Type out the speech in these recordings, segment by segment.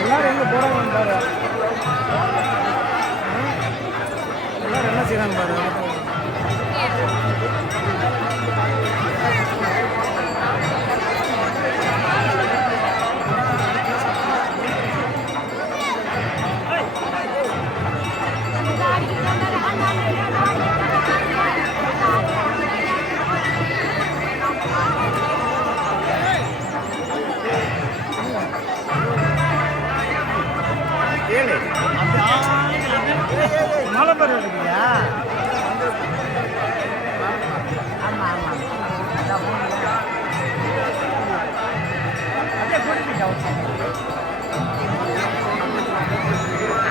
எல்லாரும் எங்க போறாங்க பாரு, எல்லாரும் என்ன செய்யறாங்க பாரு. மழை பேர் இருக்குயா. ஆமா ஆமா அப்படியே போட்டு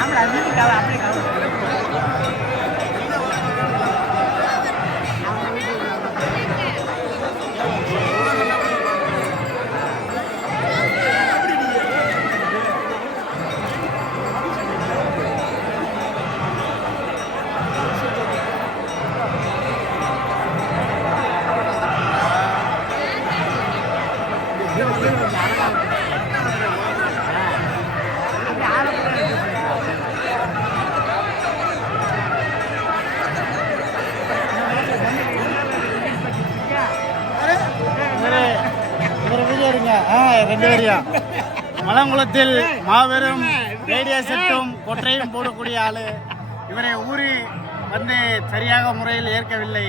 ஆமா வீட்டுக்காக அப்படியே மலங்குளத்தில் மாபெரும் ரேடியோ செட்டும் கொற்றையும் போடக்கூடிய ஆளு இவரை ஊரி வந்து சரியாக முறையில் ஏற்கவில்லை.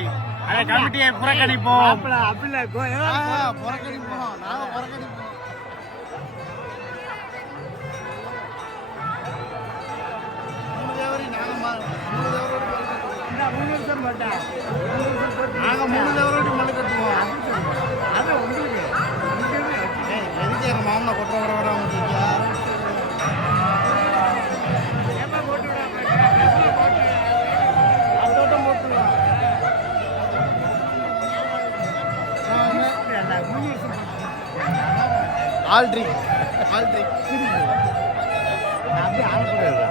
அதை கமிட்டியை புறக்கணிப்போம். நாங்க 3 தேவரோடு மனு கட்டுவோம். எதுக்கு எங்க மாமனை கொட்ட வர ஆல்ட்ரிக் அப்படியே ஆளக்கூடாது.